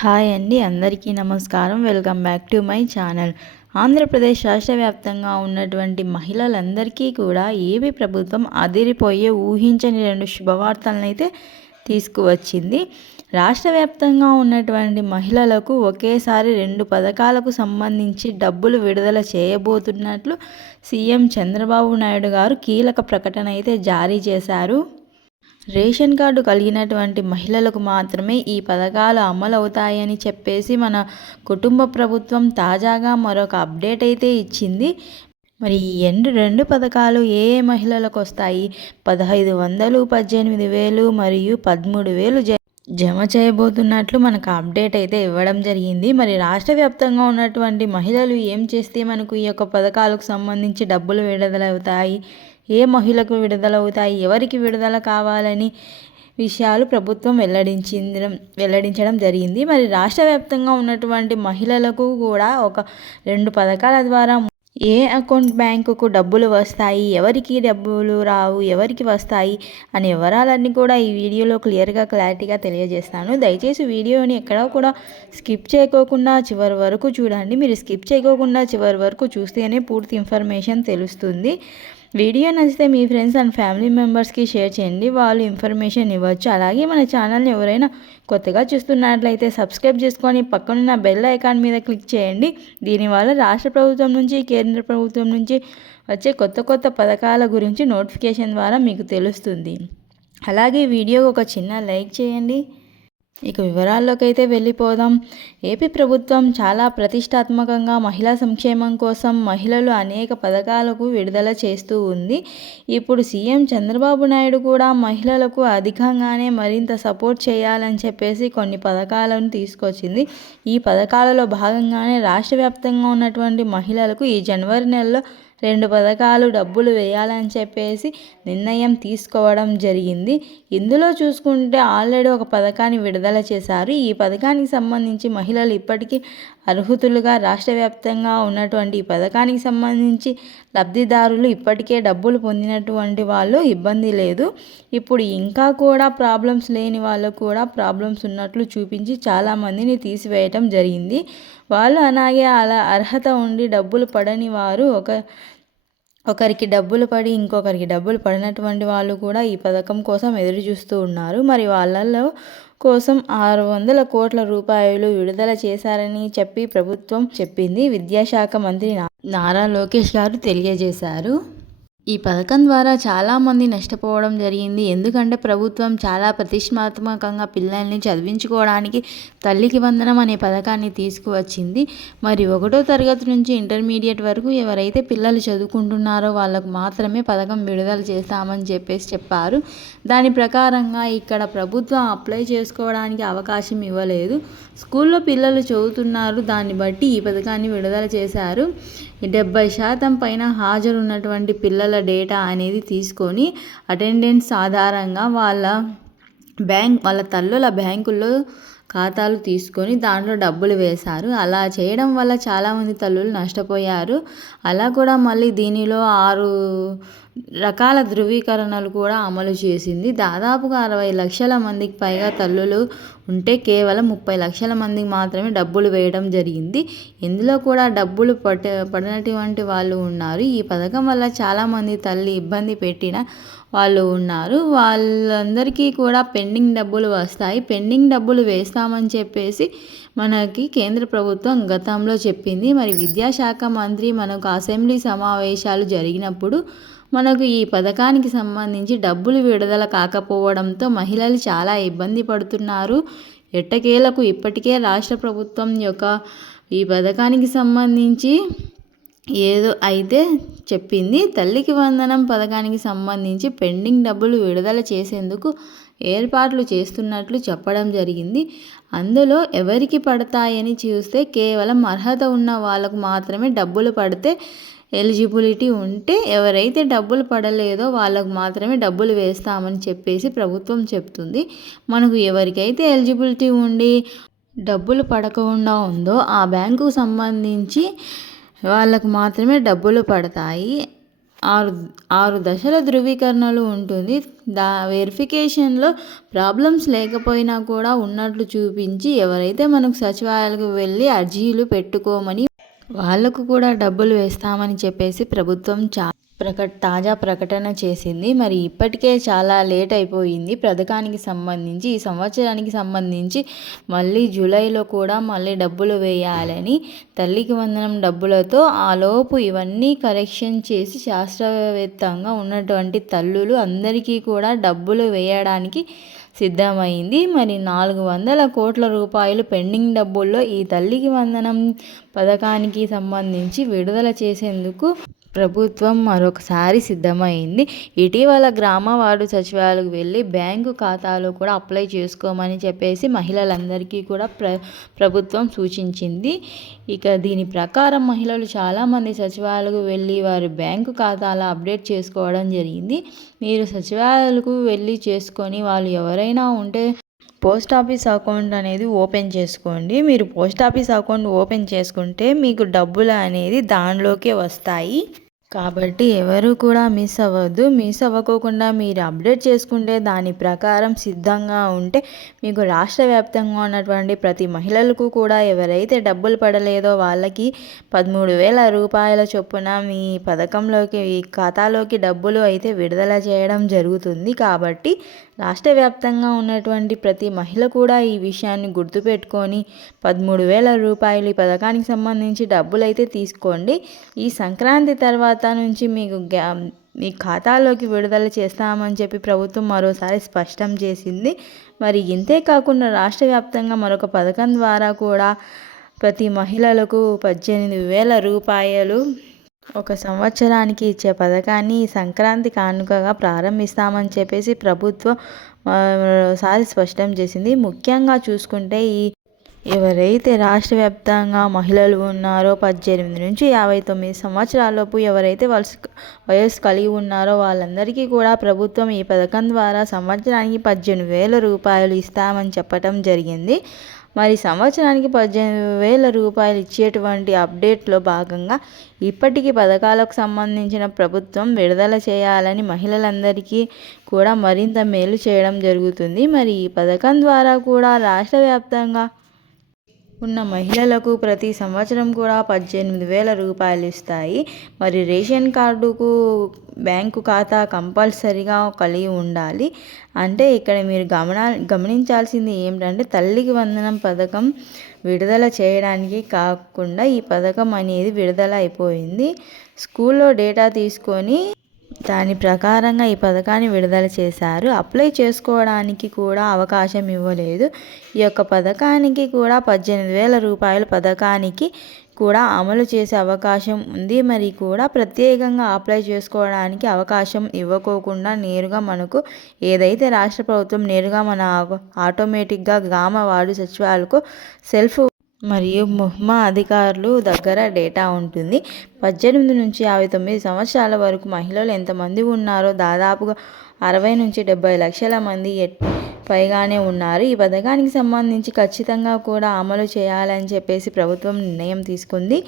Hi అండి అందరికీ నమస్కారం. Welcome back to my channel. Andhra Pradesh రాష్ట్ర వ్యాప్తంగా ఉన్నటువంటి మహిళలందరికీ కూడా ఏపీ ప్రభుత్వం అదిరిపోయే ఊహించని రెండు శుభవార్తలను అయితే తీసుకువచ్చింది. రాష్ట్ర వ్యాప్తంగా ఉన్నటువంటి మహిళలకు ఒకేసారి రెండు పథకాలకు సంబంధించి డబ్బులు విడుదల చేయబోతున్నట్లు సీఎం చంద్రబాబు నాయుడు గారు కీలక ప్రకటన అయితే జారీ చేశారు. రేషన్ కార్డు కలిగినటువంటి మహిళలకు మాత్రమే ఈ పథకాలు అమలు అవుతాయని చెప్పేసి మన కుటుంబ ప్రభుత్వం తాజాగా మరొక అప్డేట్ అయితే ఇచ్చింది. మరి ఈ రెండు రెండు పథకాలు ఏ ఏ మహిళలకు వస్తాయి? పదహైదు వందలు పద్దెనిమిది వేలు మరియు పదమూడు వేలు జమ చేయబోతున్నట్లు మనకు అప్డేట్ అయితే ఇవ్వడం జరిగింది. మరి రాష్ట్ర వ్యాప్తంగా ఉన్నటువంటి మహిళలు ఏం చేస్తే మనకు ఈ యొక్క పథకాలకు సంబంధించి డబ్బులు విడుదలవుతాయి? ఏ మహిళకు విడుదలవుతాయి? ఎవరికి విడుదల కావాలని విషయాలు ప్రభుత్వం వెల్లడించడం వెల్లడించడం జరిగింది. మరి రాష్ట్ర వ్యాప్తంగా ఉన్నటువంటి మహిళలకు కూడా ఒక రెండు పథకాల ద్వారా ఏ అకౌంట్ బ్యాంకుకు డబ్బులు వస్తాయి? ఎవరికి డబ్బులు రావు? ఎవరికి వస్తాయి? అనే వివరాలన్నీ కూడా ఈ వీడియోలో క్లియర్గా క్లారిటీగా తెలియజేస్తాను. దయచేసి వీడియోని ఎక్కడా కూడా స్కిప్ చేయకోకుండా చివరి వరకు చూడండి. మీరు స్కిప్ చేయకోకుండా చివరి వరకు చూస్తేనే పూర్తి ఇన్ఫర్మేషన్ తెలుస్తుంది. వీడియో నచ్చితే మీ ఫ్రెండ్స్ అండ్ ఫ్యామిలీ మెంబర్స్కి షేర్ చేయండి. వాళ్ళు ఇన్ఫర్మేషన్ ఇవ్వచ్చు. అలాగే మన ఛానల్ని ఎవరైనా కొత్తగా చూస్తున్నట్లయితే సబ్స్క్రైబ్ చేసుకొని పక్కనున్న బెల్ ఐకాన్ మీద క్లిక్ చేయండి. దీనివల్ల రాష్ట్ర ప్రభుత్వం నుంచి కేంద్ర ప్రభుత్వం నుంచి వచ్చే కొత్త కొత్త పథకాల గురించి నోటిఫికేషన్ ద్వారా మీకు తెలుస్తుంది. అలాగే వీడియోకి ఒక చిన్న లైక్ చేయండి. ఇక వివరాల్లోకి అయితే వెళ్ళిపోదాం. ఏపీ ప్రభుత్వం చాలా ప్రతిష్టాత్మకంగా మహిళా సంక్షేమం కోసం మహిళలు అనేక పథకాలకు విడుదల చేస్తూ ఉంది. ఇప్పుడు సీఎం చంద్రబాబు నాయుడు కూడా మహిళలకు అధికంగానే మరింత సపోర్ట్ చేయాలని చెప్పేసి కొన్ని పథకాలను తీసుకొచ్చింది. ఈ పథకాలలో భాగంగానే రాష్ట్ర వ్యాప్తంగా ఉన్నటువంటి మహిళలకు ఈ జనవరి నెలలో రెండు పథకాలు డబ్బులు వేయాలని చెప్పేసి నిర్ణయం తీసుకోవడం జరిగింది. ఇందులో చూసుకుంటే ఆల్రెడీ ఒక పథకాన్ని విడుదల చేశారు. ఈ పథకానికి సంబంధించి మహిళలు ఇప్పటికీ అర్హుతులుగా రాష్ట్ర వ్యాప్తంగా ఉన్నటువంటి ఈ పథకానికి సంబంధించి లబ్ధిదారులు ఇప్పటికే డబ్బులు పొందినటువంటి వాళ్ళు ఇబ్బంది లేదు. ఇప్పుడు ఇంకా కూడా ప్రాబ్లమ్స్ లేని వాళ్ళకు కూడా ప్రాబ్లమ్స్ ఉన్నట్లు చూపించి చాలామందిని తీసివేయటం జరిగింది. వాళ్ళు అలాగే అలా అర్హత ఉండి డబ్బులు పడని వారు ఒక ఒకరికి డబ్బులు పడి ఇంకొకరికి డబ్బులు పడినటువంటి వాళ్ళు కూడా ఈ పథకం కోసం ఎదురు చూస్తూ ఉన్నారు. మరి వాళ్ళల్లో కోసం ఆరు వందల కోట్ల రూపాయలు విడుదల చేశారని చెప్పి ప్రభుత్వం చెప్పింది. విద్యాశాఖ మంత్రి నారా లోకేష్ గారు తెలియజేశారు. ఈ పథకం ద్వారా చాలామంది నష్టపోవడం జరిగింది. ఎందుకంటే ప్రభుత్వం చాలా ప్రతిష్టాత్మకంగా పిల్లల్ని చదివించుకోవడానికి తల్లికి వందనం అనే పథకాన్ని తీసుకువచ్చింది. మరి ఒకటో తరగతి నుంచి ఇంటర్మీడియట్ వరకు ఎవరైతే పిల్లలు చదువుకుంటున్నారో వాళ్ళకు మాత్రమే పథకం విడుదల చేస్తామని చెప్పేసి చెప్పారు. దాని ప్రకారంగా ఇక్కడ ప్రభుత్వం అప్లై చేసుకోవడానికి అవకాశం ఇవ్వలేదు. స్కూల్లో పిల్లలు చదువుతున్నారు. దాన్ని బట్టి ఈ పథకాన్ని విడుదల చేశారు. డెబ్బై శాతం పైన హాజరున్నటువంటి పిల్లలు డేటా అనేది తీసుకొని అటెండెన్స్ ఆధారంగా వాళ్ళ బ్యాంక్ వాళ్ళ తల్లుల బ్యాంకుల్లో ఖాతాలు తీసుకొని దాంట్లో డబ్బులు వేశారు. అలా చేయడం వల్ల చాలామంది తల్లులు నష్టపోయారు. అలా కూడా మళ్ళీ దీనిలో ఆరు రకాల ధృవీకరణలు కూడా అమలు చేసింది. దాదాపుగా అరవై లక్షల మందికి పైగా తల్లులు ఉంటే కేవలం ముప్పై లక్షల మందికి మాత్రమే డబ్బులు వేయడం జరిగింది. ఇందులో కూడా డబ్బులు పట్ట పడినటువంటి వాళ్ళు ఉన్నారు. ఈ పథకం వల్ల చాలామంది తల్లి ఇబ్బంది పెట్టిన వాళ్ళు ఉన్నారు. వాళ్ళందరికీ కూడా పెండింగ్ డబ్బులు వస్తాయి. పెండింగ్ డబ్బులు వేస్తామని చెప్పేసి మనకి కేంద్ర ప్రభుత్వం గతంలో చెప్పింది. మరి విద్యాశాఖ మంత్రి మనకు అసెంబ్లీ సమావేశాలు జరిగినప్పుడు మనకు ఈ పథకానికి సంబంధించి డబ్బులు విడుదల కాకపోవడంతో మహిళలు చాలా ఇబ్బంది పడుతున్నారు. ఎట్టకేలకు ఇప్పటికే రాష్ట్ర ప్రభుత్వం యొక్క ఈ పథకానికి సంబంధించి ఏదో అయితే చెప్పింది. తల్లికి వందనం పథకానికి సంబంధించి పెండింగ్ డబ్బులు విడుదల చేసేందుకు ఏర్పాట్లు చేస్తున్నట్లు చెప్పడం జరిగింది. అందులో ఎవరికి పడతాయని చూస్తే కేవలం అర్హత ఉన్న వాళ్ళకు మాత్రమే డబ్బులు పడితే ఎలిజిబిలిటీ ఉంటే ఎవరైతే డబ్బులు పడలేదో వాళ్ళకు మాత్రమే డబ్బులు వేస్తామని చెప్పేసి ప్రభుత్వం చెప్తుంది. మనకు ఎవరికైతే ఎలిజిబిలిటీ ఉండి డబ్బులు పడకుండా ఉందో ఆ బ్యాంకుకు సంబంధించి వాళ్ళకు మాత్రమే డబ్బులు పడతాయి. ఆరు ఆరు దశల ధృవీకరణలు ఉంటుంది. దా వెరిఫికేషన్లో ప్రాబ్లమ్స్ లేకపోయినా కూడా ఉన్నట్లు చూపించి ఎవరైతే మనకు సచివాలయాలకు వెళ్ళి అర్జీలు పెట్టుకోమని వాళ్ళకు కూడా డబ్బులు వేస్తామని చెప్పేసి ప్రభుత్వం చా ప్రక తాజా ప్రకటన చేసింది. మరి ఇప్పటికే చాలా లేట్ అయిపోయింది. పథకానికి సంబంధించి ఈ సంవత్సరానికి సంబంధించి మళ్ళీ జూలైలో కూడా మళ్ళీ డబ్బులు వేయాలని తల్లికి వందనం డబ్బులతో ఆలోపు ఇవన్నీ కరెక్షన్ చేసి శాస్త్రవేత్తంగా ఉన్నటువంటి తల్లులు అందరికీ కూడా డబ్బులు వేయడానికి సిద్ధమైంది. మరి నాలుగు వందల కోట్ల రూపాయలు పెండింగ్ డబ్బుల్లో ఈ తల్లికి వందనం పథకానికి సంబంధించి విడుదల చేసేందుకు ప్రభుత్వం మరొకసారి సిద్ధమైంది. ఇటీవల గ్రామ వార్డు సచివాలయాలకు వెళ్ళి బ్యాంకు ఖాతాలో కూడా అప్లై చేసుకోమని చెప్పేసి మహిళలందరికీ కూడా ప్ర ప్రభుత్వం సూచించింది. ఇక దీని ప్రకారం మహిళలు చాలామంది సచివాలయాలకు వెళ్ళి వారి బ్యాంకు ఖాతాల అప్డేట్ చేసుకోవడం జరిగింది. మీరు సచివాలయాలకు వెళ్ళి చేసుకొని వాళ్ళు ఎవరైనా ఉంటే పోస్ట్ ఆఫీస్ అకౌంట్ అనేది ఓపెన్ చేసుకోండి. మీరు పోస్ట్ ఆఫీస్ అకౌంట్ ఓపెన్ చేసుకుంటే మీకు డబ్బులు అనేది దానిలోకే వస్తాయి. కాబట్టి ఎవరు కూడా మిస్ అవ్వద్దు. మిస్ అవ్వకోకుండా మీరు అప్డేట్ చేసుకుంటే దాని ప్రకారం సిద్ధంగా ఉంటే మీకు రాష్ట్ర వ్యాప్తంగా ఉన్నటువంటి ప్రతి మహిళలకు కూడా ఎవరైతే డబ్బులు పడలేదో వాళ్ళకి పదమూడు వేల రూపాయల చొప్పున మీ పథకంలోకి ఖాతాలోకి డబ్బులు అయితే విడుదల చేయడం జరుగుతుంది. కాబట్టి రాష్ట్ర వ్యాప్తంగా ఉన్నటువంటి ప్రతి మహిళ కూడా ఈ విషయాన్ని గుర్తుపెట్టుకొని పదమూడు వేల రూపాయలు ఈ పథకానికి సంబంధించి డబ్బులైతే తీసుకోండి. ఈ సంక్రాంతి తర్వాత నుంచి మీకు గ్యా మీ ఖాతాలోకి విడుదల చేస్తామని చెప్పి ప్రభుత్వం మరోసారి స్పష్టం చేసింది. మరి ఇంతే కాకుండా రాష్ట్ర వ్యాప్తంగా మరొక పథకం ద్వారా కూడా ప్రతి మహిళలకు పద్దెనిమిది వేల రూపాయలు ఒక సంవత్సరానికి ఇచ్చే పథకాన్ని సంక్రాంతి కానుకగా ప్రారంభిస్తామని చెప్పేసి ప్రభుత్వం సారి స్పష్టం చేసింది. ముఖ్యంగా చూసుకుంటే ఈ ఎవరైతే రాష్ట్ర వ్యాప్తంగా మహిళలు ఉన్నారో పద్దెనిమిది నుంచి యాభై తొమ్మిది సంవత్సరాలలోపు ఎవరైతే వలస వయస్సు కలిగి ఉన్నారో వాళ్ళందరికీ కూడా ప్రభుత్వం ఈ పథకం ద్వారా సంవత్సరానికి పద్దెనిమిది వేల రూపాయలు ఇస్తామని చెప్పటం జరిగింది. మరి సంవత్సరానికి పద్దెనిమిది వేల రూపాయలు ఇచ్చేటువంటి అప్డేట్లో భాగంగా ఇప్పటికీ పథకాలకు సంబంధించిన ప్రభుత్వం విడుదల చేయాలని మహిళలందరికీ కూడా మరింత మేలు చేయడం జరుగుతుంది. మరి ఈ పథకం ద్వారా కూడా రాష్ట్ర వ్యాప్తంగా ఉన్న మహిళలకు ప్రతి సంవత్సరం కూడా పద్దెనిమిది వేల రూపాయలు ఇస్తాయి. మరి రేషన్ కార్డుకు బ్యాంకు ఖాతా కంపల్సరిగా కలిగి ఉండాలి. అంటే ఇక్కడ మీరు గమనా గమనించాల్సింది ఏమిటంటే తల్లికి వందనం పథకం విడుదల చేయడానికి కాకుండా ఈ పథకం అనేది విడుదల అయిపోయింది. స్కూల్లో డేటా తీసుకొని దాని ప్రకారంగా ఈ పథకాన్ని విడుదల చేశారు. అప్లై చేసుకోవడానికి కూడా అవకాశం ఇవ్వలేదు. ఈ యొక్క పథకానికి కూడా పద్దెనిమిది వేల రూపాయల పథకానికి కూడా అమలు చేసే అవకాశం ఉంది. మరి కూడా ప్రత్యేకంగా అప్లై చేసుకోవడానికి అవకాశం ఇవ్వకోకుండా నేరుగా మనకు ఏదైతే రాష్ట్ర ప్రభుత్వం నేరుగా మన ఆటోమేటిక్గా గ్రామ వార్డు సచివాలకు సెల్ఫ్ మరియు ముహ్మా అధికారులు దగ్గర డేటా ఉంటుంది. పద్దెనిమిది నుంచి యాభై తొమ్మిది సంవత్సరాల వరకు మహిళలు ఎంతమంది ఉన్నారో దాదాపుగా అరవై నుంచి డెబ్బై లక్షల మంది పైగానే ఉన్నారు. ఈ పథకానికి సంబంధించి ఖచ్చితంగా కూడా అమలు చేయాలని చెప్పేసి ప్రభుత్వం నిర్ణయం తీసుకుంది.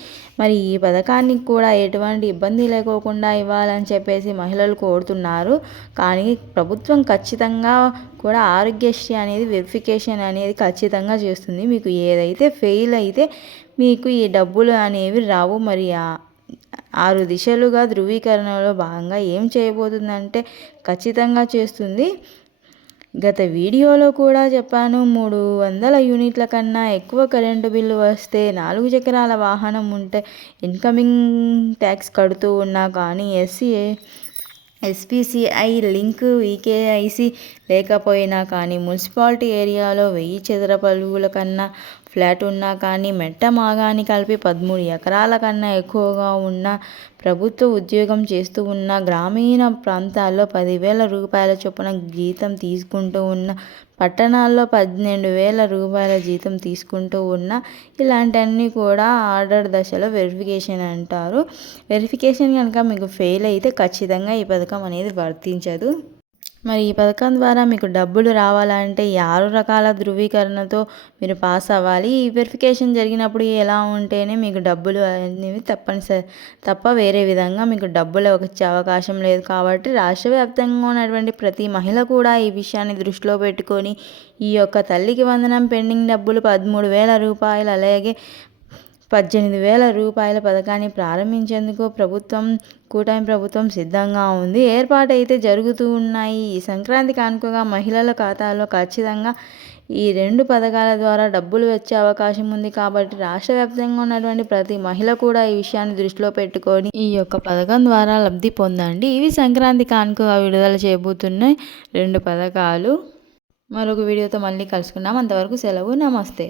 మరి ఈ పథకానికి కూడా ఎటువంటి ఇబ్బంది లేకోకుండా ఇవ్వాలని చెప్పేసి మహిళలు కోరుతున్నారు. కానీ ప్రభుత్వం ఖచ్చితంగా కూడా ఆరోగ్యశ్రీ అనేది వెరిఫికేషన్ అనేది ఖచ్చితంగా చేస్తుంది. మీకు ఏదైతే ఫెయిల్ అయితే మీకు ఈ డబ్బులు అనేవి రావు. మరి ఆరు దిశలుగా ధృవీకరణలో భాగంగా ఏం చేయబోతుందంటే ఖచ్చితంగా చేస్తుంది. గత వీడియోలో కూడా చెప్పాను మూడు వందల యూనిట్ల కన్నా ఎక్కువ కరెంటు బిల్లు వస్తే నాలుగు చక్రాల వాహనం ఉంటే ఇన్కమింగ్ ట్యాక్స్ కడుతూ ఉన్నా కానీ ఎస్సీ ఎస్పీసీఐ లింక్ ఈకేఐసి లేకపోయినా కానీ మున్సిపాలిటీ ఏరియాలో వెయ్యి చదరపలువుల కన్నా ఫ్లాట్ ఉన్నా కానీ మెట్ట మాగాని కలిపి పదమూడు ఎకరాల కన్నా ఎక్కువగా ఉన్న ప్రభుత్వ ఉద్యోగం చేస్తూ ఉన్న గ్రామీణ ప్రాంతాల్లో పదివేల రూపాయల చొప్పున జీతం తీసుకుంటూ ఉన్న పట్టణాల్లో పన్నెండు వేల రూపాయల జీతం తీసుకుంటూ ఉన్న ఇలాంటివన్నీ కూడా ఆర్డర్ దశలో వెరిఫికేషన్ అంటారు. వెరిఫికేషన్ కనుక మీకు ఫెయిల్ అయితే ఖచ్చితంగా ఈ పథకం అనేది వర్తించదు. మరి ఈ పథకం ద్వారా మీకు డబ్బులు రావాలంటే ఈ ఆరు రకాల ధృవీకరణతో మీరు పాస్ అవ్వాలి. ఈ వెరిఫికేషన్ జరిగినప్పుడు ఎలా ఉంటేనే మీకు డబ్బులు అనేవి తప్పనిసరి తప్ప వేరే విధంగా మీకు డబ్బులు వచ్చే అవకాశం లేదు. కాబట్టి రాష్ట్ర వ్యాప్తంగా ఉన్నటువంటి ప్రతి మహిళ కూడా ఈ విషయాన్ని దృష్టిలో పెట్టుకొని ఈ యొక్క తల్లికి వందనం పెండింగ్ డబ్బులు పదమూడు వేల రూపాయలు అలాగే పద్దెనిమిది వేల రూపాయల పథకాన్ని ప్రారంభించేందుకు ప్రభుత్వం కూటమి ప్రభుత్వం సిద్ధంగా ఉంది. ఏర్పాటైతే జరుగుతూ ఉన్నాయి. ఈ సంక్రాంతి కానుకగా మహిళల ఖాతాలో ఖచ్చితంగా ఈ రెండు పథకాల ద్వారా డబ్బులు వచ్చే అవకాశం ఉంది కాబట్టి రాష్ట్ర వ్యాప్తంగా ఉన్నటువంటి ప్రతి మహిళ కూడా ఈ విషయాన్ని దృష్టిలో పెట్టుకొని ఈ యొక్క పథకం ద్వారా లబ్ధి పొందండి. ఇవి సంక్రాంతి కానుకగా విడుదల చేయబోతున్నాయి రెండు పథకాలు. మరొక వీడియోతో మళ్ళీ కలుసుకుందాం. అంతవరకు సెలవు. నమస్తే.